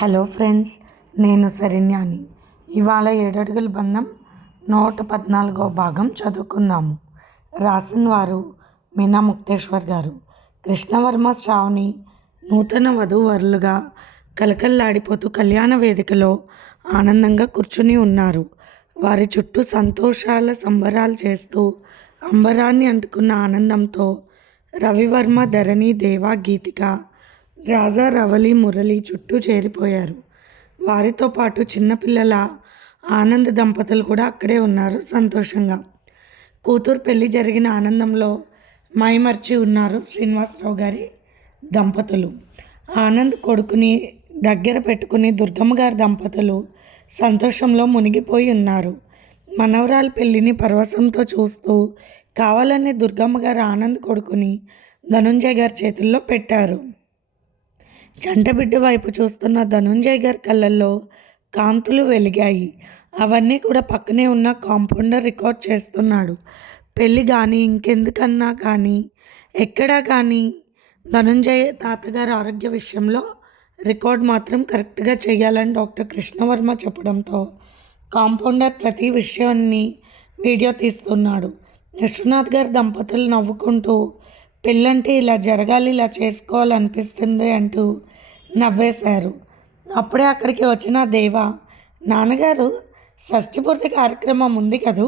Hello friends, నేను శరణ్యాని. ఇవాళ 7 అడుగుల బంధం 114వ భాగం చదువుకుందాము. రాసిన వారు మీనా ముక్తేశ్వర్ గారు. కృష్ణవర్మ శ్రావణి నూతన వధూవరులుగా కలకల్లాడిపోతూ కళ్యాణ వేదికలో ఆనందంగా కూర్చుని ఉన్నారు. వారి చుట్టూ సంతోషాల సంబరాలు చేస్తూ అంబరాన్ని అంటుకున్న ఆనందంతో రవివర్మ, ధరణి, దేవ, గీతిక, రాజా, రవలి, మురళి చుట్టూ చేరిపోయారు. వారితో పాటు చిన్నపిల్లల ఆనంద్ దంపతులు కూడా అక్కడే ఉన్నారు. సంతోషంగా కూతురు పెళ్లి జరిగిన ఆనందంలో మైమర్చి ఉన్నారు శ్రీనివాసరావు గారి దంపతులు. ఆనంద్ కొడుకుని దగ్గర పెట్టుకుని దుర్గమ్మ గారి దంపతులు సంతోషంలో మునిగిపోయి ఉన్నారు. మనవరాలు పెళ్లిని పరవశంతో చూస్తూ కావాలని దుర్గమ్మ గారు ఆనంద్ కొడుకుని ధనుంజయ్ గారి చేతుల్లో పెట్టారు. చంటబిడ్డ వైపు చూస్తున్న ధనుంజయ్ గారి కళ్ళల్లో కాంతులు వెలిగాయి. అవన్నీ కూడా పక్కనే ఉన్న కాంపౌండర్ రికార్డ్ చేస్తున్నాడు. పెళ్ళి కానీ ఇంకెందుకన్నా కానీ ఎక్కడా కానీ ధనుంజయ్ తాతగారి ఆరోగ్య విషయంలో రికార్డ్ మాత్రం కరెక్ట్గా చేయాలని డాక్టర్ కృష్ణవర్మ చెప్పడంతో కాంపౌండర్ ప్రతి విషయాన్ని వీడియో తీస్తున్నాడు. విశ్వనాథ్ గారి దంపతులు నవ్వుకుంటూ పెళ్ళంటే ఇలా జరగాలి, ఇలా చేసుకోవాలనిపిస్తుంది అంటూ నవ్వేశారు. అప్పుడే అక్కడికి వచ్చిన దేవ, నాన్నగారు షష్ఠిపూర్తి కార్యక్రమం ఉంది కదూ,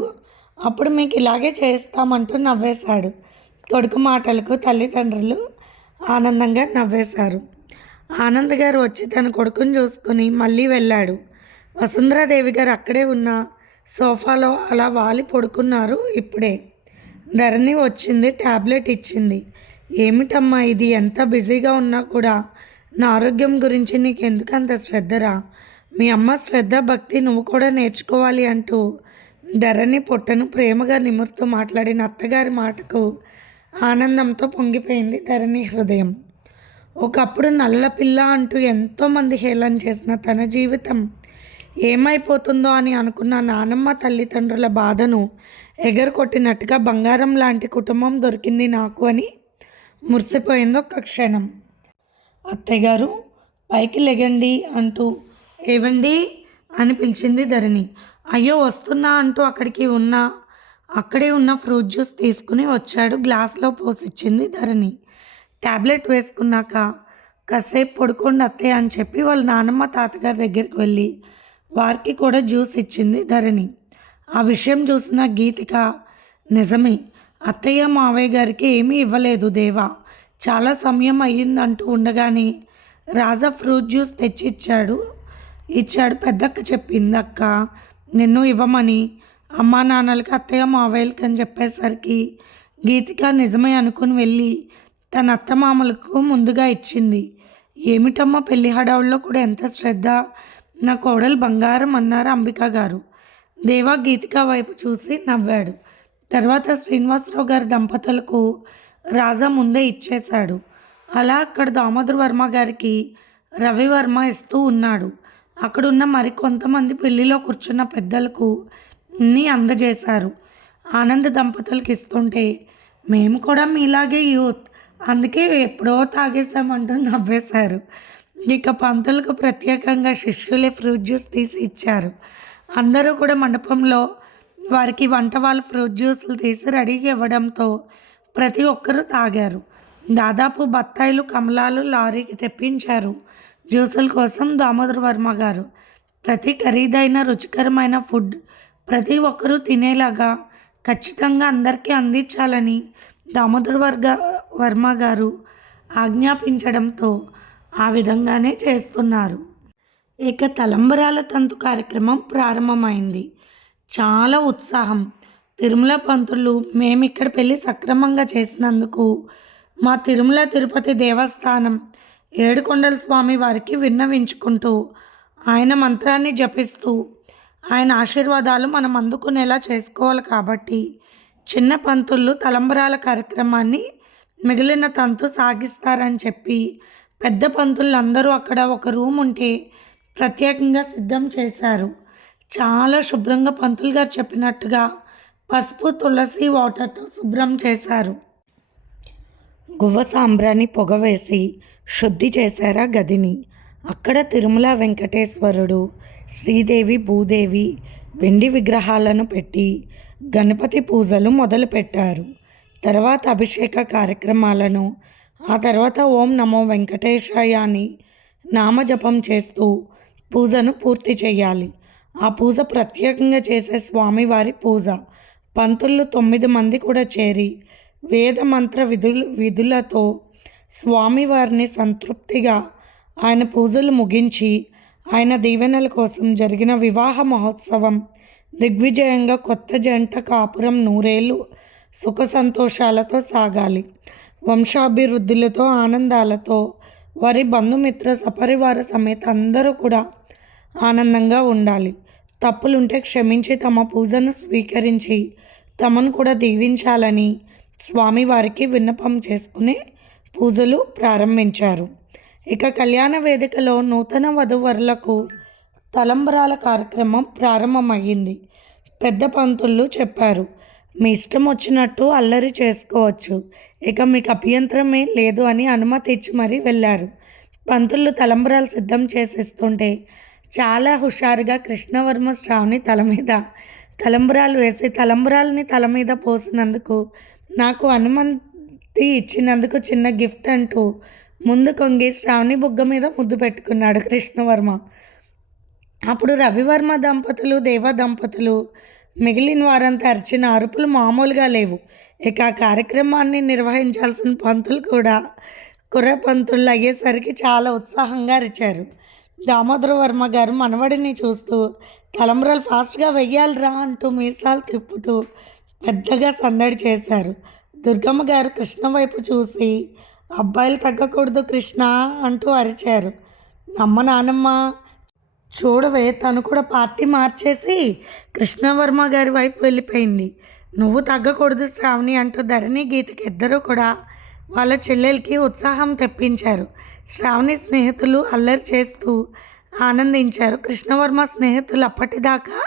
అప్పుడు మీకు ఇలాగే చేస్తామంటూ నవ్వేశాడు. కొడుకు మాటలకు తల్లిదండ్రులు ఆనందంగా నవ్వేశారు. ఆనంద్ గారు వచ్చి తన కొడుకుని చూసుకుని మళ్ళీ వెళ్ళాడు. వసుంధరాదేవి గారు అక్కడే ఉన్న సోఫాలో అలా వాలి పడుకున్నారు. ఇప్పుడే ధరణి వచ్చింది, ట్యాబ్లెట్ ఇచ్చింది. ఏమిటమ్మా ఇది, ఎంత బిజీగా ఉన్నా కూడా నా ఆరోగ్యం గురించి నీకు ఎందుకు అంత శ్రద్ధరా? మీ అమ్మ శ్రద్ధ, భక్తి నువ్వు కూడా నేర్చుకోవాలి అంటూ ధరణి పొట్టను ప్రేమగా నిమురుతూ మాట్లాడిన అత్తగారి మాటకు ఆనందంతో పొంగిపోయింది ధరణి హృదయం. ఒకప్పుడు నల్ల పిల్ల అంటూ ఎంతోమంది హేళన చేసిన తన జీవితం ఏమైపోతుందో అని అనుకున్న నానమ్మ తల్లిదండ్రుల బాధను ఎగరకొట్టినట్టుగా బంగారం లాంటి కుటుంబం దొరికింది నాకు అని మురిసిపోయింది ఒక్క క్షణం. అత్తయ్య గారు పైకి లెగండి అంటూ ఏవండి అని పిలిచింది ధరణి. అయ్యో వస్తున్నా అంటూ అక్కడే ఉన్న ఫ్రూట్ జ్యూస్ తీసుకుని వచ్చాడు. గ్లాస్లో పోసిచ్చింది ధరణి. ట్యాబ్లెట్ వేసుకున్నాక కాసేపు పడుకోండి అత్తయ్య అని చెప్పి వాళ్ళ నానమ్మ తాతగారి దగ్గరికి వెళ్ళి వారికి కూడా జ్యూస్ ఇచ్చింది ధరణి. ఆ విషయం చూసిన గీతిక, నిజమే అత్తయ్య మావయ్య గారికి ఏమీ ఇవ్వలేదు దేవా, చాలా సమయం అయ్యిందంటూ ఉండగానే రాజా ఫ్రూట్ జ్యూస్ తెచ్చి ఇచ్చాడు. పెద్దక్క చెప్పింది, అక్క నిన్ను ఇవ్వమని అమ్మా నాన్నలకి అత్తయ్య మావయ్యలకి అని చెప్పేసరికి గీతిక నిజమే అనుకుని వెళ్ళి తన అత్తమామలకు ముందుగా ఇచ్చింది. ఏమిటమ్మా పెళ్లి హడావుల్లో కూడా ఎంత శ్రద్ధ, నా కోడలు బంగారం అన్నారు అంబిక గారు. దేవా గీతిక వైపు చూసి నవ్వాడు. తర్వాత శ్రీనివాసరావు గారి దంపతులకు రాజా ముందే ఇచ్చేశాడు. అలా అక్కడ దామోదర్ వర్మ గారికి రవివర్మ ఇస్తూ ఉన్నాడు. అక్కడున్న మరికొంతమంది పెళ్లిలో కూర్చున్న పెద్దలకు అన్నీ అందజేశారు. ఆనంద్ దంపతులకి ఇస్తుంటే మేము కూడా మీలాగే యూత్, అందుకే ఎప్పుడో తాగేశామంటూ నవ్వేశారు. ఇక పంతులకు ప్రత్యేకంగా శిష్యులే ఫ్రూట్ జ్యూస్ తీసి ఇచ్చారు. అందరూ కూడా మండపంలో వారికి వంట వాళ్ళు ఫ్రూట్ జ్యూస్లు తీసి రెడీగా ఇవ్వడంతో ప్రతి ఒక్కరూ తాగారు. దాదాపు బత్తాయిలు, కమలాలు లారీకి తెప్పించారు జ్యూసుల కోసం దామోదర్ వర్మ గారు. ప్రతి ఖరీదైన రుచికరమైన ఫుడ్ ప్రతి ఒక్కరూ తినేలాగా ఖచ్చితంగా అందరికీ అందించాలని దామోదర్ వర్మ గారు ఆజ్ఞాపించడంతో ఆ విధంగానే చేస్తున్నారు. ఇక తలంబరాల తంతు కార్యక్రమం ప్రారంభమైంది. చాలా ఉత్సాహం. తిరుమల పంతులు మేమిక్కడ పెళ్ళి సక్రమంగా చేసినందుకు మా తిరుమల తిరుపతి దేవస్థానం ఏడుకొండల స్వామి వారికి విన్నవించుకుంటూ ఆయన మంత్రాన్ని జపిస్తూ ఆయన ఆశీర్వాదాలు మనం అందుకునేలా చేసుకోవాలి కాబట్టి చిన్న పంతులు తలంబరాల కార్యక్రమాన్ని మిగిలిన తంతు సాగిస్తారని చెప్పి పెద్ద పంతులు అందరూ అక్కడ ఒక రూమ్ ఉంటే ప్రత్యేకంగా సిద్ధం చేశారు. చాలా శుభ్రంగా పంతులు గారు చెప్పినట్టుగా పసుపు, తులసి వాటర్తో శుభ్రం చేశారు. గువ్వ సాంబ్రాణి పొగ వేసి శుద్ధి చేశారా గదిని. అక్కడ తిరుమల వెంకటేశ్వరుడు, శ్రీదేవి, భూదేవి వెండి విగ్రహాలను పెట్టి గణపతి పూజలు మొదలుపెట్టారు. తర్వాత అభిషేక కార్యక్రమాలను, ఆ తర్వాత ఓం నమో వెంకటేశాయ అని నామజపం చేస్తూ పూజను పూర్తి చేయాలి. ఆ పూజ ప్రత్యేకంగా చేసే స్వామివారి పూజ. పంతులు 9 మంది కూడా చేరి వేద మంత్ర విధులతో స్వామివారిని సంతృప్తిగా ఆయన పూజలు ముగించి ఆయన దీవెనల కోసం జరిగిన వివాహ మహోత్సవం దిగ్విజయంగా కొత్త జంట కాపురం నూరేళ్ళు సుఖ సంతోషాలతో సాగాలి. వంశాభివృద్ధులతో ఆనందాలతో వారి బంధుమిత్ర సపరివార సమేత అందరూ కూడా ఆనందంగా ఉండాలి. తప్పులుంటే క్షమించి తమ పూజను స్వీకరించి తమను కూడా దీవించాలని స్వామివారికి విన్నపం చేసుకునే పూజలు ప్రారంభించారు. ఇక కళ్యాణ వేదికలో నూతన వధూవరులకు తలంబ్రాల కార్యక్రమం ప్రారంభమయ్యింది. పెద్ద పంతుళ్ళు చెప్పారు, మీ ఇష్టం వచ్చినట్టు అల్లరి చేసుకోవచ్చు, ఇక మీకు అభ్యంతరమే లేదు అని అనుమతి ఇచ్చి మరీ వెళ్ళారు. పంతుళ్ళు తలంబ్రాలు సిద్ధం చేసేస్తుంటే చాలా హుషారుగా కృష్ణవర్మ శ్రావణి తల మీద తలంబ్రాలు వేసి తలంబ్రాలని తల మీద పోసినందుకు నాకు అనుమతి ఇచ్చినందుకు చిన్న గిఫ్ట్ అంటూ ముందు కొంగి శ్రావణి బుగ్గ మీద ముద్దు పెట్టుకున్నాడు కృష్ణవర్మ. అప్పుడు రవివర్మ దంపతులు, దేవ దంపతులు మిగిలిన వారంతా అరిచిన అరుపులు మామూలుగా లేవు. ఇక ఆ కార్యక్రమాన్ని నిర్వహించాల్సిన పంతులు కూడా కుర్ర పంతుళ్ళు అయ్యేసరికి చాలా ఉత్సాహంగా అరిచారు. దామోదర వర్మ గారు మనవడిని చూస్తూ తలంబ్రాలు ఫాస్ట్గా వెయ్యాలిరా అంటూ మీసాలు తిప్పుతూ పెద్దగా సందడి చేశారు. దుర్గమ్మ గారు కృష్ణ వైపు చూసి అబ్బాయిలు తగ్గకూడదు కృష్ణ అంటూ అరిచారు. అమ్మ నానమ్మ చూడవే, తను కూడా పార్టీ మార్చేసి కృష్ణవర్మ గారి వైపు వెళ్ళిపోయింది. నువ్వు తగ్గకూడదు శ్రావణి అంటూ ధరణి, గీతకి ఇద్దరూ కూడా వాళ్ళ చెల్లెలకి ఉత్సాహం తెప్పించారు. శ్రావణి స్నేహితులు అల్లరి చేస్తూ ఆనందించారు. కృష్ణవర్మ స్నేహితులు అప్పటిదాకా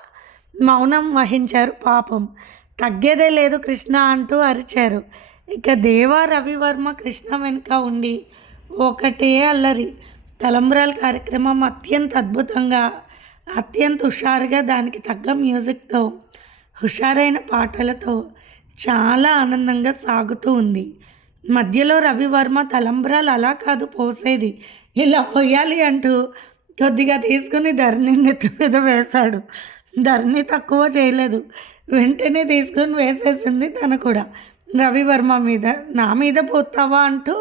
మౌనం వహించారు. పాపం తగ్గేదే లేదు కృష్ణ అంటూ అరిచారు. ఇక దేవా, రవివర్మ కృష్ణ వెనుక ఉండి ఒకటే అల్లరి. తలంబ్రాల కార్యక్రమం అత్యంత అద్భుతంగా, అత్యంత హుషారుగా, దానికి తగ్గ మ్యూజిక్తో, హుషారైన పాటలతో చాలా ఆనందంగా సాగుతూ ఉంది. మధ్యలో రవివర్మ తలంబ్రాలు అలా కాదు పోసేది, ఇలా పోయాలి అంటూ కొద్దిగా తీసుకుని ధరణి నెత్తి మీద వేశాడు. ధరణి తక్కువ చేయలేదు, వెంటనే తీసుకొని వేసేసింది తను కూడా రవివర్మ మీద. నా మీద పోతావా అంటూ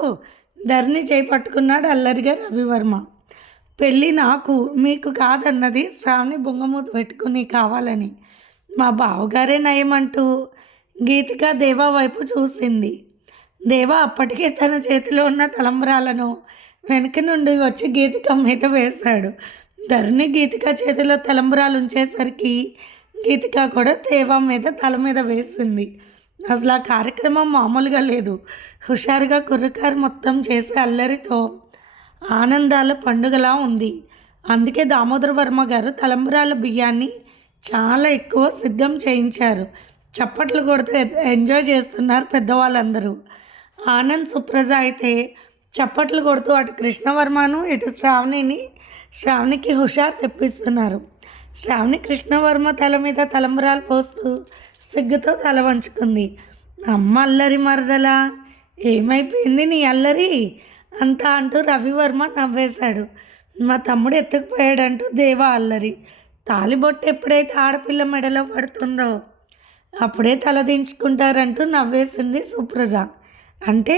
ధరణి చేయి పట్టుకున్నాడు అల్లరిగా రవివర్మ. పెళ్ళి నాకు మీకు కాదన్నది శ్రావణి బొంగమూత పెట్టుకుని కావాలని. మా బావగారే నయమంటూ గీతిక దేవా వైపు చూసింది. దేవా అప్పటికే తన చేతిలో ఉన్న తలంబ్రాలను వెనక నుండి వచ్చి గీతిక మీద వేశాడు. ధరణి గీతిక చేతిలో తలంబ్రాలు ఉంచేసరికి గీతిక కూడా దేవా మీద తల మీద వేసింది. అసలు ఆ కార్యక్రమం మామూలుగా లేదు. హుషారుగా కుర్రకారు మొత్తం చేసే అల్లరితో ఆనందాల పండుగలా ఉంది. అందుకే దామోదర వర్మ గారు తలంబ్రాల బియ్యాన్ని చాలా ఎక్కువ సిద్ధం చేయించారు. చప్పట్లు కొడుతూ ఎంజాయ్ చేస్తున్నారు పెద్దవాళ్ళందరూ. ఆనంద్, సుప్రజ అయితే చప్పట్లు కొడుతూ అటు కృష్ణవర్మను ఇటు శ్రావణికి హుషారు తెప్పిస్తున్నారు. శ్రావణి కృష్ణవర్మ తల మీద తలంబ్రాలు పోస్తూ సిగ్గుతో తల వంచుకుంది. అమ్మ అల్లరి మరదలా, ఏమైపోయింది నీ అల్లరి అంతా అంటూ రవివర్మ నవ్వేశాడు. మా తమ్ముడు ఎత్తుకుపోయాడంటూ దేవా అల్లరి. తాలిబొట్టు ఎప్పుడైతే ఆడపిల్ల మెడలో పడుతుందో అప్పుడే తల దించుకుంటారంటూ నవ్వేసింది సుప్రజ. అంటే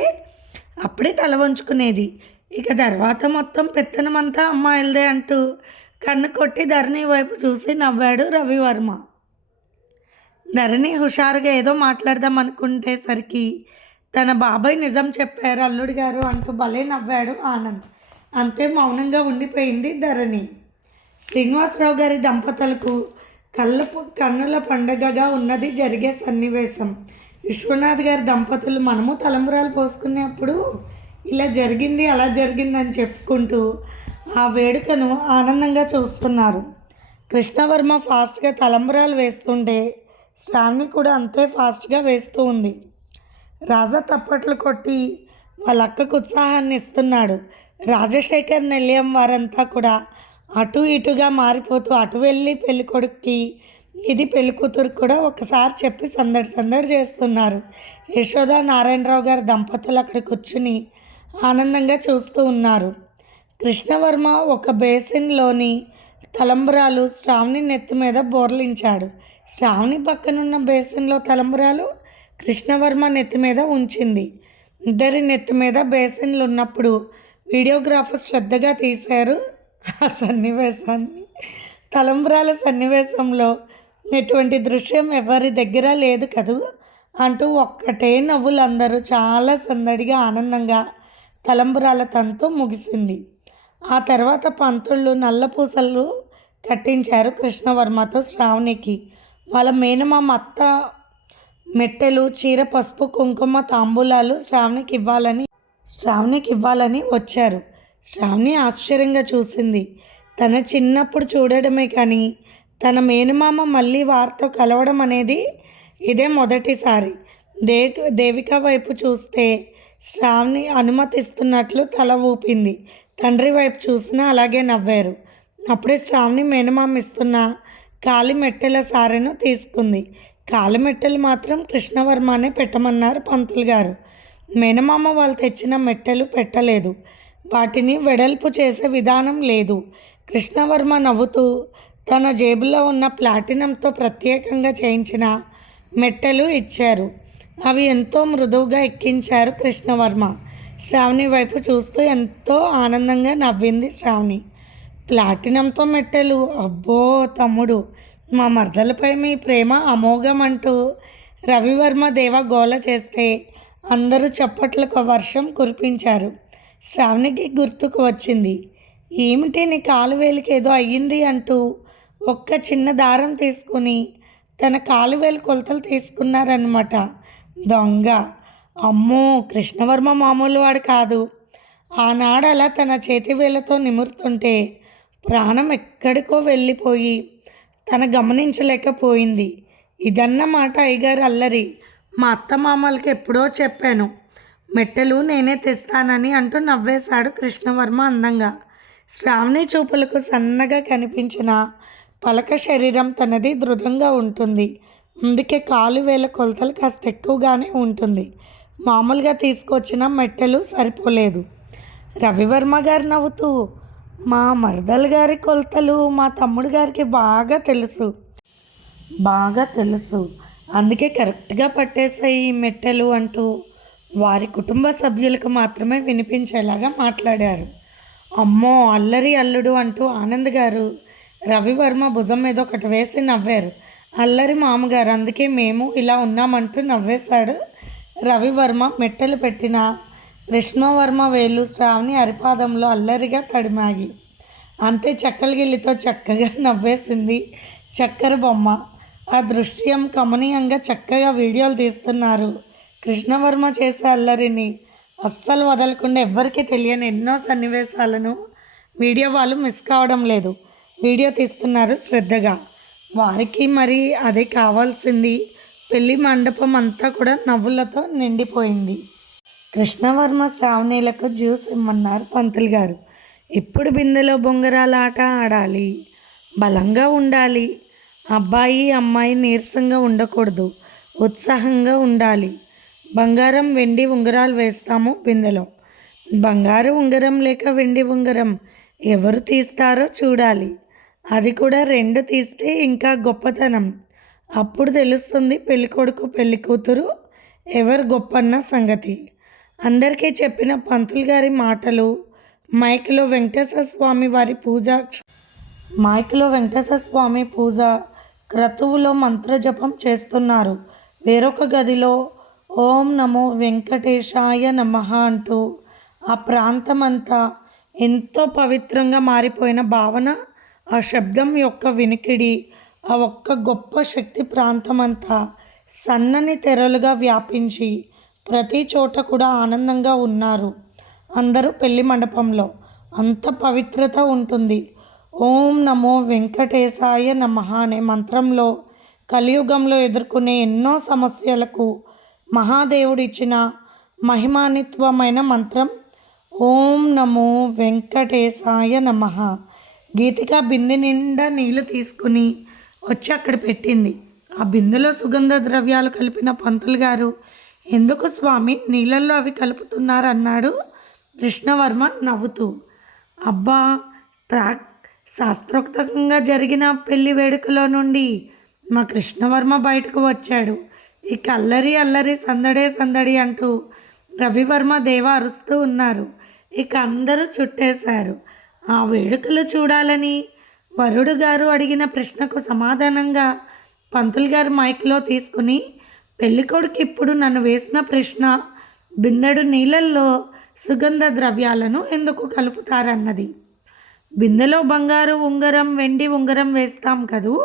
అప్పుడే తల వంచుకునేది, ఇక తర్వాత మొత్తం పెత్తనమంతా అమ్మాయిలదే అంటూ కన్ను కొట్టి ధరణి వైపు చూసి నవ్వాడు రవివర్మ. ధరణి హుషారుగా ఏదో మాట్లాడదాం అనుకునేసరికి తన బాబాయ్ నిజం చెప్పారు అల్లుడు గారు అంటూ భలే నవ్వాడు ఆనంద్. అంతే మౌనంగా ఉండిపోయింది ధరణి. శ్రీనివాసరావు గారి దంపతులకు కన్నుల పండగగా ఉన్నది జరిగే సన్నివేశం. విశ్వనాథ్ గారి దంపతులు మనము తలంబ్రాలు పోసుకునేప్పుడు ఇలా జరిగింది అలా జరిగిందని చెప్పుకుంటూ ఆ వేడుకను ఆనందంగా చూస్తున్నారు. కృష్ణవర్మ ఫాస్ట్గా తలంబ్రాలు వేస్తుంటే శ్రావణి కూడా అంతే ఫాస్ట్గా వేస్తూ ఉంది. రాజా తప్పట్లు కొట్టి వాళ్ళ అక్కకు ఉత్సాహాన్ని ఇస్తున్నాడు. రాజశేఖర్ నిలయం వారంతా కూడా అటు ఇటుగా మారిపోతూ అటు వెళ్ళి పెళ్ళికొడుక్కి ఇది పెళ్ళికూతురు కూడా ఒకసారి చెప్పి సందడి సందడి చేస్తున్నారు. యశోద నారాయణరావు గారి దంపతులు అక్కడ కూర్చుని ఆనందంగా చూస్తూ ఉన్నారు. కృష్ణవర్మ ఒక బేసిన్లోని తలంబ్రాలు శ్రావణి నెత్తి మీద బోర్లించాడు. శ్రావణి పక్కనున్న బేసిన్లో తలంబ్రాలు కృష్ణవర్మ నెత్తి మీద ఉంచింది. ఇద్దరి నెత్తి మీద బేసిన్లు ఉన్నప్పుడు వీడియోగ్రాఫర్ శ్రద్ధగా తీశారు ఆ సన్నివేశాన్ని. తలంబ్రాల సన్నివేశంలో ఎటువంటి దృశ్యం ఎవరి దగ్గర లేదు కదూ అంటూ ఒక్కటే నవ్వులు. అందరూ చాలా సందడిగా ఆనందంగా తలంబ్రాల తంతు ముగిసింది. ఆ తర్వాత పంతుళ్ళు నల్లపూసలు కట్టించారు కృష్ణవర్మతో శ్రావణికి. వాళ్ళ మేనమామ అత్త మెట్టెలు, చీర, పసుపు, కుంకుమ, తాంబూలాలు శ్రావణికి ఇవ్వాలని వచ్చారు. శ్రావణి ఆశ్చర్యంగా చూసింది. తన చిన్నప్పుడు చూడడమే కానీ తన మేనమామ మళ్ళీ వారితో కలవడం అనేది ఇదే మొదటిసారి. దేవిక వైపు చూస్తే శ్రావణి అనుమతిస్తున్నట్లు తల ఊపింది. తండ్రి వైపు చూసినా అలాగే నవ్వారు. అప్పుడే శ్రావణి మేనమామ ఇస్తున్న కాలి మెట్టెల సారెను తీసుకుంది. కాలి మెట్టెలు మాత్రం కృష్ణవర్మనే పెట్టమన్నారు పంతులు గారు. మేనమామ వాళ్ళు తెచ్చిన మెట్టెలు పెట్టలేదు. వాటిని వెడల్పు చేసే విధానం లేదు. కృష్ణవర్మ నవ్వుతూ తన జేబులో ఉన్న ప్లాటినంతో ప్రత్యేకంగా చేయించిన మెట్టెలు ఇచ్చారు. అవి ఎంతో మృదువుగా ఎక్కించారు కృష్ణవర్మ. శ్రావణి వైపు చూస్తూ ఎంతో ఆనందంగా నవ్వింది శ్రావణి. ప్లాటినంతో మెట్టెలు, అబ్బో తమ్ముడు, మా మర్దలపై మీ ప్రేమ అమోఘం అంటూ రవివర్మ దేవ గోల చేస్తే అందరూ చప్పట్లకు వర్షం కురిపించారు. శ్రావణికి గుర్తుకు వచ్చింది. ఏమిటి నీ కాలువేలికి ఏదో అయ్యింది అంటూ ఒక్క చిన్న దారం తీసుకుని తన కాలువేలు కొలతలు తీసుకున్నారన్నమాట. దొంగ! అమ్మో, కృష్ణవర్మ మామూలు వాడు కాదు. ఆనాడు అలా తన చేతివేలతో నిమురుతుంటే ప్రాణం ఎక్కడికో వెళ్ళిపోయి తన గమనించలేకపోయింది. ఇదన్నమాట అయ్యగారు అల్లరి. మా అత్తమామలకి ఎప్పుడో చెప్పాను, మెట్టెలు నేనే తెస్తానని అంటూ నవ్వేశాడు కృష్ణవర్మ అందంగా. శ్రావణి చూపులకు సన్నగా కనిపించిన పలక శరీరం తనది దృఢంగా ఉంటుంది. అందుకే కాలు వేల కొలతలు కాస్త ఎక్కువగానే ఉంటుంది. మామూలుగా తీసుకొచ్చిన మెట్టెలు సరిపోలేదు. రవివర్మ గారు నవ్వుతూ, మా మరదలు గారి కొలతలు మా తమ్ముడు గారికి బాగా తెలుసు, అందుకే కరెక్ట్గా పట్టేసాయి ఈ మెట్టెలు అంటూ వారి కుటుంబ సభ్యులకు మాత్రమే వినిపించేలాగా మాట్లాడారు. అమ్మో, అల్లరి అల్లుడు అంటూ ఆనంద్ గారు రవివర్మ భుజం మీద ఒకటి వేసి నవ్వారు. అల్లరి మామగారు, అందుకే మేము ఇలా ఉన్నామంటూ నవ్వేశాడు రవివర్మ. మెట్టెలు పెట్టిన కృష్ణవర్మ వేలు శ్రావణి అరిపాదంలో అల్లరిగా తడిమాగి అంతే చక్కలగిల్లితో చక్కగా నవ్వేసింది చక్కెర బొమ్మ. ఆ దృశ్యం కమనీయంగా చక్కగా వీడియోలు తీస్తున్నారు. కృష్ణవర్మ చేసే అల్లరిని అస్సలు వదలకుండా ఎవ్వరికీ తెలియని ఎన్నో సన్నివేశాలను వీడియో వాళ్ళు మిస్ కావడం లేదు. వీడియో తీస్తున్నారు శ్రద్ధగా. వారికి మరి అదే కావాల్సింది. పెళ్లి మండపం అంతా కూడా నవ్వులతో నిండిపోయింది. కృష్ణవర్మ శ్రావణీలకు జ్యూస్ ఇమ్మన్నారు పంతులు గారు. ఇప్పుడు బిందెలో బొంగరాల ఆట ఆడాలి, బలంగా ఉండాలి. అబ్బాయి అమ్మాయి నీరసంగా ఉండకూడదు, ఉత్సాహంగా ఉండాలి. బంగారం వెండి ఉంగరాలు వేస్తాము బిందెలో. బంగారు ఉంగరం లేక వెండి ఉంగరం ఎవరు తీస్తారో చూడాలి. అది కూడా 2 తీస్తే ఇంకా గొప్పతనం. అప్పుడు తెలుస్తుంది పెళ్ళికొడుకు పెళ్ళికూతురు ఎవరు గొప్పన్న సంగతి. అందరికీ చెప్పిన పంతులు గారి మాటలు మైక్లో వెంకటేశ్వర స్వామి పూజ క్రతువులో మంత్రజపం చేస్తున్నారు. వేరొక గదిలో ఓం నమో వెంకటేశాయ నమః అంటూ ఆ ప్రాంతమంతా ఎంతో పవిత్రంగా మారిపోయిన భావన, ఆ శబ్దం యొక్క వినికిడి, ఆ ఒక్క గొప్ప శక్తి ప్రాంతమంతా సన్నని తెరలుగా వ్యాపించి ప్రతి చోట కూడా ఆనందంగా ఉన్నారు అందరూ. పెళ్లి మండపంలో అంత పవిత్రత ఉంటుంది. ఓం నమో వెంకటేశాయ నమః అనే మంత్రంలో కలియుగంలో ఎదుర్కొనే ఎన్నో సమస్యలకు మహాదేవుడిచ్చిన మహిమాన్వితమైన మంత్రం ఓం నమో వెంకటేశాయ నమః. గీతిక బిందె నిండా నీళ్లు తీసుకుని వచ్చి అక్కడ పెట్టింది. ఆ బిందెలో సుగంధ ద్రవ్యాలు కలిపిన పంతులు గారు, ఎందుకు స్వామి నీళ్ళల్లో అవి కలుపుతున్నారు అన్నాడు కృష్ణవర్మ నవ్వుతూ. అబ్బా, శాస్త్రోక్తంగా జరిగిన పెళ్లి వేడుకలో నుండి మా కృష్ణవర్మ బయటకు వచ్చాడు. ఇక అల్లరి అల్లరి సందడే సందడి అంటూ రవివర్మ దేవ అరుస్తూ ఉన్నారు. ఇక అందరూ చుట్టేశారు. ఆ వేడుకలు చూడాలని వరుడు గారు అడిగిన ప్రశ్నకు సమాధానంగా పంతులు గారు మైక్లో తీసుకుని, పెళ్ళికొడుకు ఇప్పుడు నన్ను వేసిన ప్రశ్న, బిందెడు నీళ్ళల్లో సుగంధ ద్రవ్యాలను ఎందుకు కలుపుతారన్నది. బిందెలో బంగారు ఉంగరం, వెండి ఉంగరం వేస్తాం కదూ,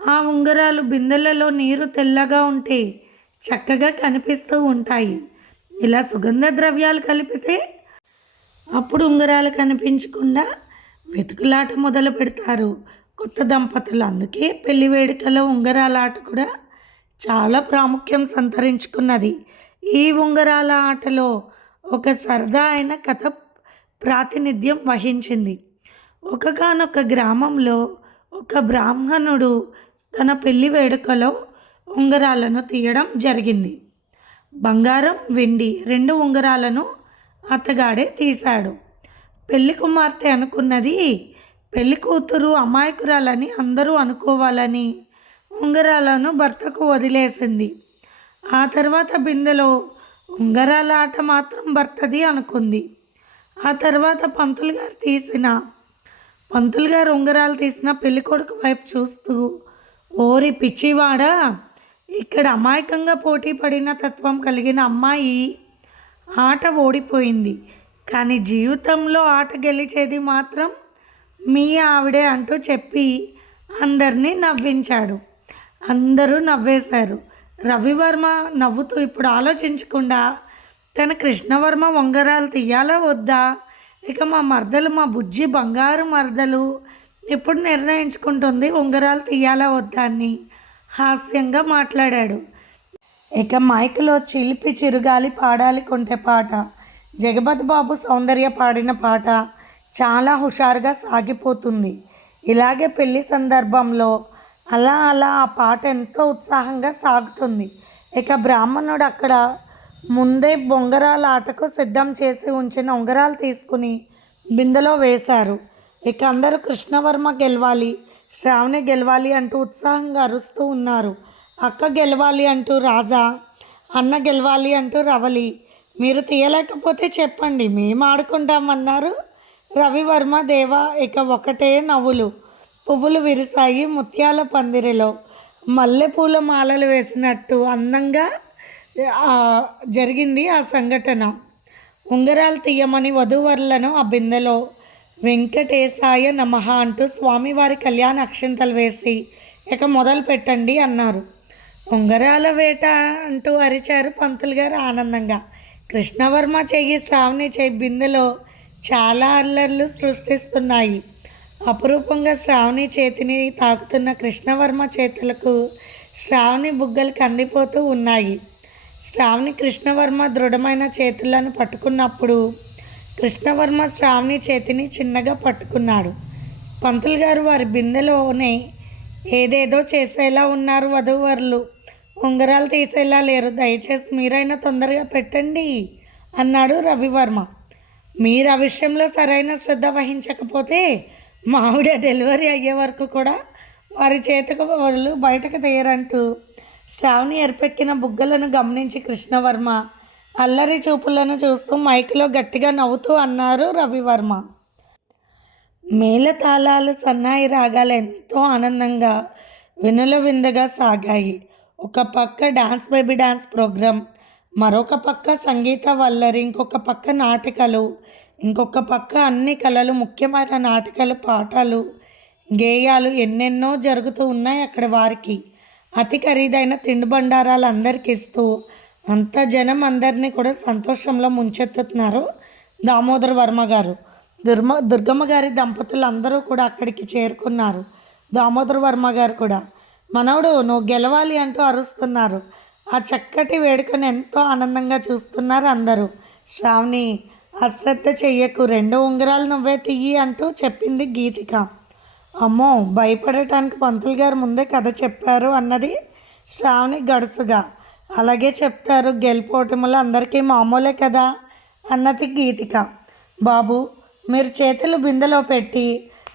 ఆ ఉంగరాలు బిందెలలో నీరు తెల్లగా ఉంటే చక్కగా కనిపిస్తూ ఉంటాయి. ఇలా సుగంధ ద్రవ్యాలు కలిపితే అప్పుడు ఉంగరాలు కనిపించకుండా వెతుకులాట మొదలు పెడతారు కొత్త దంపతులు. అందుకే పెళ్లి వేడుకలో ఉంగరాల ఆట కూడా చాలా ప్రాముఖ్యం సంతరించుకున్నది. ఈ ఉంగరాల ఆటలో ఒక సరదా అయిన కథ ప్రాతినిధ్యం వహించింది. ఒకగానొక గ్రామంలో ఒక బ్రాహ్మణుడు తన పెళ్లి వేడుకలో ఉంగరాలను తీయడం జరిగింది. బంగారం, వెండి 2 ఉంగరాలను అతగాడే తీశాడు. పెళ్లి కుమార్తె అనుకున్నది పెళ్లి కూతురు అమాయకురాలని అందరూ అనుకోవాలని ఉంగరాలను భర్తకు వదిలేసింది. ఆ తర్వాత బిందెలో ఉంగరాల ఆట మాత్రం భర్తది అనుకుంది. ఆ తర్వాత పంతులు గారు ఉంగరాలు తీసిన పెళ్ళికొడుకు వైపు చూస్తూ, ఓరి పిచ్చివాడా, ఇక్కడ అమాయకంగా పోటీ పడిన తత్వం కలిగిన అమ్మాయి ఆట ఓడిపోయింది, కానీ జీవితంలో ఆట గెలిచేది మాత్రం మీ ఆవిడే అంటూ చెప్పి అందరినీ నవ్వించాడు. అందరూ నవ్వేశారు. రవివర్మ నవ్వుతూ ఇప్పుడు ఆలోచించకుండా తన కృష్ణవర్మ ఉంగరాలు తీయాలా వద్దా, ఇక మా బుజ్జి బంగారు మరదలు ఇప్పుడు నిర్ణయించుకుంటుంది ఉంగరాలు తీయాలా వద్దా అని హాస్యంగా మాట్లాడాడు. ఇక మైకులో చిలిపి చిరుగాలి పాడాలి కొంటె పాట, జగపతి బాబు సౌందర్య పాడిన పాట చాలా హుషారుగా సాగిపోతుంది. ఇలాగే పెళ్లి సందర్భంలో అలా అలా ఆ పాట ఎంతో ఉత్సాహంగా సాగుతుంది. ఇక బ్రాహ్మణుడు అక్కడ ముందే ఉంగరాల ఆటకు సిద్ధం చేసి ఉంచిన ఉంగరాలు తీసుకుని బిందెలో వేశారు. ఇక అందరూ కృష్ణవర్మ గెలవాలి, శ్రావణి గెలవాలి అంటూ ఉత్సాహంగా అరుస్తూ ఉన్నారు. అక్క గెలవాలి అంటూ రాజా, అన్న గెలవాలి అంటూ రవలి, మీరు తీయలేకపోతే చెప్పండి మేము ఆడుకుంటామన్నారు రవివర్మ దేవ. ఇక ఒకటే నవ్వులు, పువ్వులు విరిసాయి ముత్యాల పందిరిలో, మల్లెపూల మాలలు వేసినట్టు అందంగా జరిగింది ఆ సంఘటన. ఉంగరాలు తీయమని వధూవరులను ఆ బిందెలో వెంకటేశాయ నమః అంటూ స్వామివారి కళ్యాణ అక్షింతలు వేసి ఇక మొదలు పెట్టండి అన్నారు. ఉంగరాల వేట అంటూ అరిచారు పంతులు గారు ఆనందంగా. కృష్ణవర్మ చెయ్యి, శ్రావణి చెయ్యి బిందెలో చాలా అల్లర్లు సృష్టిస్తున్నాయి. అపురూపంగా శ్రావణి చేతిని తాకుతున్న కృష్ణవర్మ చేతులకు శ్రావణి బుగ్గలు కందిపోతూ ఉన్నాయి. శ్రావణి కృష్ణవర్మ దృఢమైన చేతులను పట్టుకున్నప్పుడు కృష్ణవర్మ శ్రావణి చేతిని చిన్నగా పట్టుకున్నాడు. పంతులు గారు వారి బిందెలోనే ఏదేదో చేసేలా ఉన్నారు వధూవరులు, ఉంగరాలు తీసేలా లేరు, దయచేసి మీరైనా తొందరగా పెట్టండి అన్నాడు రవివర్మ. మీరు ఆ విషయంలో సరైన శ్రద్ధ వహించకపోతే మా ఆవిడ డెలివరీ అయ్యే వరకు కూడా వారి చేతికి వాళ్ళు బయటకు తీయరంటూ శ్రావణి ఎరుపెక్కిన బుగ్గలను గమనించి కృష్ణవర్మ అల్లరి చూపులను చూస్తూ మైకులో గట్టిగా నవ్వుతూ అన్నారు రవివర్మ. మేళతాళాలు, సన్నాయి రాగాలు ఎంతో ఆనందంగా వినుల విందుగా సాగాయి. ఒక పక్క డాన్స్ బేబీ డాన్స్ ప్రోగ్రాం, మరొక పక్క సంగీత వల్లరి, ఇంకొక పక్క నాటికలు, ఇంకొక పక్క అన్ని కళలు, ముఖ్యమైన నాటికలు, పాటలు, గేయాలు ఎన్నెన్నో జరుగుతూ ఉన్నాయి అక్కడ. వారికి అతి ఖరీదైన తిండి బండారాలు అందరికి ఇస్తూ అంత జనం అందరినీ కూడా సంతోషంలో ముంచెత్తుతున్నారు దామోదర వర్మ గారు. దుర్గమ్మ గారి దంపతులు అందరూ కూడా అక్కడికి చేరుకున్నారు. దామోదర వర్మ గారు కూడా మనవడు నువ్వు గెలవాలి అంటూ అరుస్తున్నారు. ఆ చక్కటి వేడుకను ఎంతో ఆనందంగా చూస్తున్నారు అందరూ. శ్రావణి అశ్రద్ధ చెయ్యకు, 2 ఉంగరాలు నువ్వే తీయి అంటూ చెప్పింది గీతిక. అమ్మో, భయపడటానికి పంతులు గారు ముందే కథ చెప్పారు అన్నది శ్రావణి గడుసుగా. అలాగే చెప్తారు, గెలుపోటములు అందరికీ మామూలే కదా అన్నది గీతిక. బాబు, మీరు చేతులు బిందెలో పెట్టి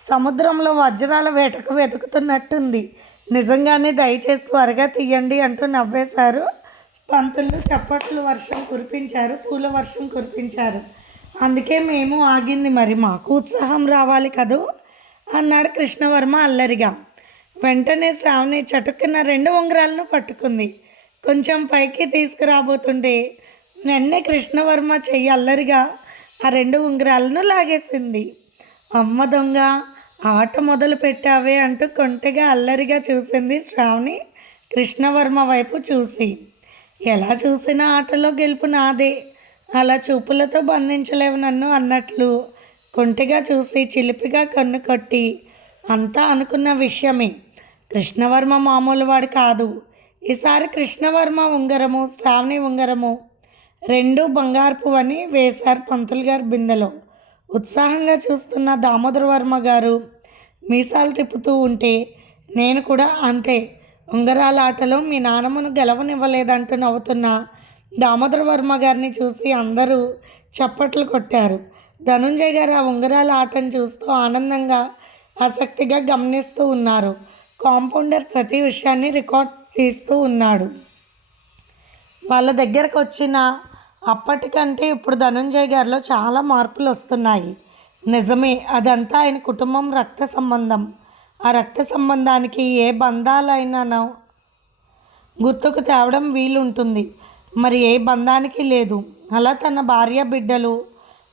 సముద్రంలో వజ్రాల వేటకు వెతుకుతున్నట్టుంది. నిజంగానే దయచేసి త్వరగా తీయండి అంటూ నవ్వేశారు పంతులు. చప్పట్లు వర్షం కురిపించారు, పూల వర్షం కురిపించారు. అందుకే మేము ఆగింది, మరి మాకు ఉత్సాహం రావాలి కదూ అన్నాడు కృష్ణవర్మ అల్లరిగా. వెంటనే శ్రావణి చటుక్కున్న 2 ఉంగరాలను పట్టుకుంది. కొంచెం పైకి తీసుకురాబోతుంటే వెన్నే కృష్ణవర్మ చెయ్యి అల్లరిగా ఆ 2 ఉంగరాలను లాగేసింది. అమ్మ దొంగ, ఆట మొదలు పెట్టావే అంటూ కొంటెగా అల్లరిగా చూసింది శ్రావణి కృష్ణవర్మ వైపు చూసి. ఎలా చూసినా ఆటలో గెలుపు నాదే, అలా చూపులతో బంధించలేవు నన్ను అన్నట్లు కొంటెగా చూసి చిలిపిగా కన్ను కొట్టి అంతా అనుకున్న విషయమే. కృష్ణవర్మ మామూలు వాడు కాదు. ఈసారి కృష్ణవర్మ ఉంగరము, శ్రావణి ఉంగరము 2 బంగారపు అని వేశారు పంతులు గారు బిందెలో. ఉత్సాహంగా చూస్తున్న దామోదర వర్మ గారు మీసాలు తిప్పుతూ ఉంటే, నేను కూడా అంతే, ఉంగరాల ఆటలో మీ నాన్నమ్మను గెలవనివ్వలేదంటూ నవ్వుతున్న దామోదర వర్మ గారిని చూసి అందరూ చప్పట్లు కొట్టారు. ధనుంజయ్ గారు ఆ ఉంగరాల ఆటను చూస్తూ ఆనందంగా ఆసక్తిగా గమనిస్తూ ఉన్నారు. కాంపౌండర్ ప్రతి విషయాన్ని రికార్డ్ తీస్తూ ఉన్నాడు. వాళ్ళ దగ్గరకు వచ్చిన అప్పటికంటే ఇప్పుడు ధనుంజయ్ గారిలో చాలా మార్పులు వస్తున్నాయి. నిజమే, అదంతా ఆయన కుటుంబం రక్త సంబంధం. ఆ రక్త సంబంధానికి ఏ బంధాలైనా గుర్తుకు తేవడం వీలుంటుంది, మరి ఏ బంధానికి లేదు. అలా తన భార్య బిడ్డలు,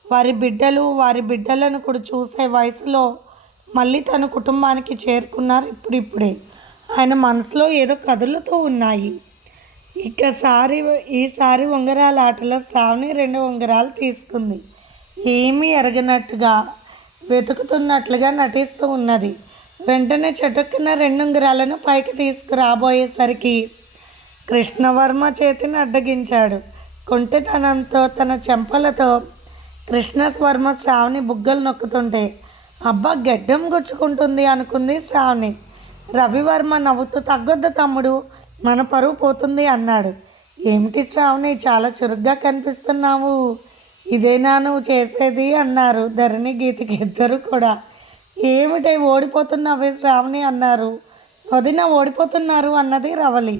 వారి బిడ్డలను కూడా చూసే వయసులో మళ్ళీ తన కుటుంబానికి చేరుకున్నారు. ఇప్పుడిప్పుడే ఆయన మనసులో ఏదో కదులుతూ ఉన్నాయి. ఈసారి ఉంగరాల ఆటలో శ్రావణి 2 ఉంగరాలు తీసుకుంది. ఏమీ ఎరగనట్టుగా వెతుకుతున్నట్లుగా నటిస్తూ ఉన్నది. వెంటనే చటుక్కున్న 2 ఉంగరాలను పైకి తీసుకురాబోయేసరికి కృష్ణవర్మ చేతిని అడ్డగించాడు. కొంటెతనంతో తన చెంపలతో కృష్ణవర్మ శ్రావణి బుగ్గలు నొక్కుతుంటే, అబ్బా, గడ్డం గుచ్చుకుంటుంది అనుకుంది శ్రావణి. రవివర్మ నవ్వుతూ, తగ్గొద్దు తమ్ముడు, మన పరువు పోతుంది అన్నాడు. ఏమిటి శ్రావణి, చాలా చురుగ్గా కనిపిస్తున్నావు, ఇదేనా నువ్వు చేసేది అన్నారు ధరణి గీతికి ఇద్దరు కూడా. ఏమిటి ఓడిపోతున్నావే శ్రావణి అన్నారు. వదిన ఓడిపోతున్నారు అన్నది రవలి.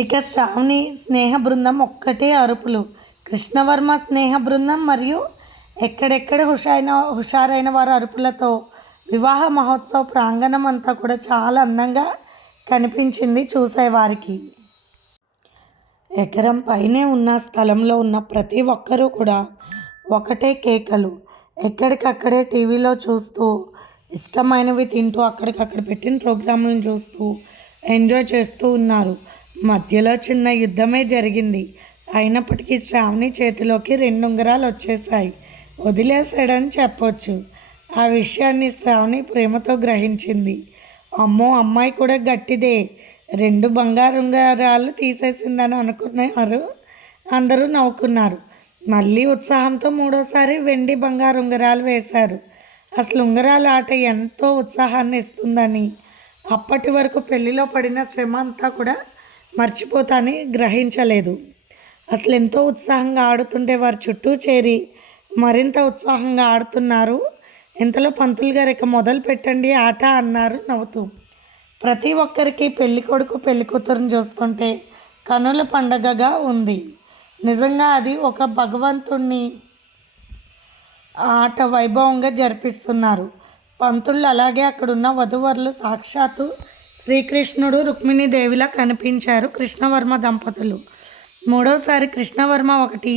ఇక శ్రావణి స్నేహ బృందం ఒక్కటే అరుపులు. కృష్ణవర్మ స్నేహ బృందం మరియు ఎక్కడెక్కడ హుషారైన వారి అరుపులతో వివాహ మహోత్సవ ప్రాంగణం అంతా కూడా చాలా అందంగా కనిపించింది చూసేవారికి. ఎకరం పైనే ఉన్న స్థలంలో ఉన్న ప్రతి ఒక్కరూ కూడా ఒకటే కేకలు. ఎక్కడికక్కడే టీవీలో చూస్తూ, ఇష్టమైనవి తింటూ, అక్కడికక్కడ పెట్టిన ప్రోగ్రాంలను చూస్తూ ఎంజాయ్ చేస్తూ ఉన్నారు. మధ్యలో చిన్న యుద్ధమే జరిగింది. అయినప్పటికీ శ్రావణి చేతిలోకి 2 ఉంగరాలు వచ్చేసాయి. వదిలేసాడని చెప్పొచ్చు. ఆ విషయాన్ని శ్రావణి ప్రేమతో గ్రహించింది. అమ్మో, అమ్మాయి కూడా గట్టిదే, 2 బంగారు ఉంగరాలు తీసేసిందని అనుకున్నారు. అందరూ నవ్వుకున్నారు. మళ్ళీ ఉత్సాహంతో 3వసారి వెండి బంగారు ఉంగరాలు వేశారు. అసలు ఉంగరాల ఆట ఎంతో ఉత్సాహాన్ని ఇస్తుందని, అప్పటి వరకు పెళ్లిలో పడిన శ్రమ అంతా కూడా మర్చిపోతాని గ్రహించలేదు. అసలు ఎంతో ఉత్సాహంగా ఆడుతుంటే వారి చుట్టూ చేరి మరింత ఉత్సాహంగా ఆడుతున్నారు. ఇంతలో పంతులు గారు, ఇక మొదలు పెట్టండి ఆట అన్నారు నవ్వుతూ. ప్రతి ఒక్కరికి పెళ్లి కొడుకు పెళ్లి కూతురుని చూస్తుంటే కనుల పండగగా ఉంది. నిజంగా అది ఒక భగవంతుణ్ణి ఆట వైభవంగా జరిపిస్తున్నారు పంతుళ్ళు. అలాగే అక్కడున్న వధూవరులు సాక్షాత్తు శ్రీకృష్ణుడు రుక్మిణీదేవిలా కనిపించారు కృష్ణవర్మ దంపతులు. 3వసారి కృష్ణవర్మ 1,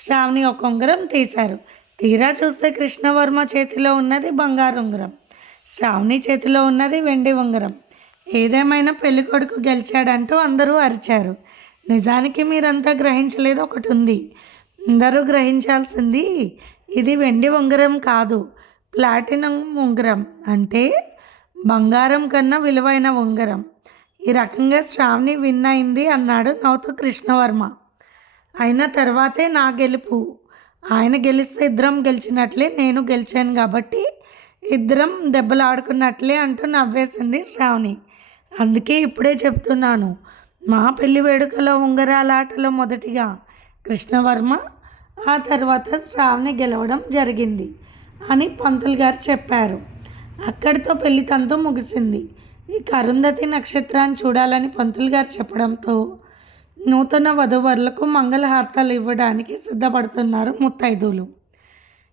శ్రావణి 1 ఉంగరం తీశారు. తీరా చూస్తే కృష్ణవర్మ చేతిలో ఉన్నది బంగారు ఉంగరం, శ్రావణి చేతిలో ఉన్నది వెండి ఉంగరం. ఏదేమైనా పెళ్ళికొడుకు గెలిచాడంటూ అందరూ అరిచారు. నిజానికి మీరంతా గ్రహించలేదు ఒకటి ఉంది. అందరూ గ్రహించాల్సింది, ఇది వెండి ఉంగరం కాదు, ప్లాటినం ఉంగరం, అంటే బంగారం కన్నా విలువైన ఉంగరం. ఈ రకంగా శ్రావణి విన్ అయింది అన్నాడు నవ్వుతూ కృష్ణవర్మ. అయిన తర్వాతే నా గెలుపు ఆయన గెలిస్తే ఇద్దరం గెలిచినట్లే, నేను గెలిచాను కాబట్టి ఇద్దరం దెబ్బలు ఆడుకున్నట్లే అంటూ నవ్వేసింది శ్రావణి. అందుకే ఇప్పుడే చెప్తున్నాను, మా పెళ్లి వేడుకలో ఉంగరాల ఆటలో మొదటిగా కృష్ణవర్మ, ఆ తర్వాత శ్రావణి గెలవడం జరిగింది అని పంతులు గారు చెప్పారు. అక్కడితో పెళ్లి తంతు ముగిసింది. ఇక అరుంధతి నక్షత్రాన్ని చూడాలని పంతులు గారు చెప్పడంతో నూతన వధూవరులకు మంగళహారతాలు ఇవ్వడానికి సిద్ధపడుతున్నారు ముత్తైదువులు.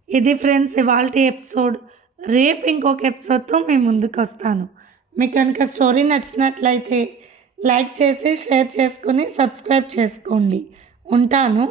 ఇది ఫ్రెండ్స్ ఇవాల్టి ఎపిసోడ్. రేపు ఇంకొక ఎపిసోడ్తో మీ ముందుకు వస్తాను. మీకు కనుక స్టోరీ నచ్చినట్లయితే లైక్ చేసి షేర్ చేసుకుని సబ్స్క్రైబ్ చేసుకోండి. ఉంటాను.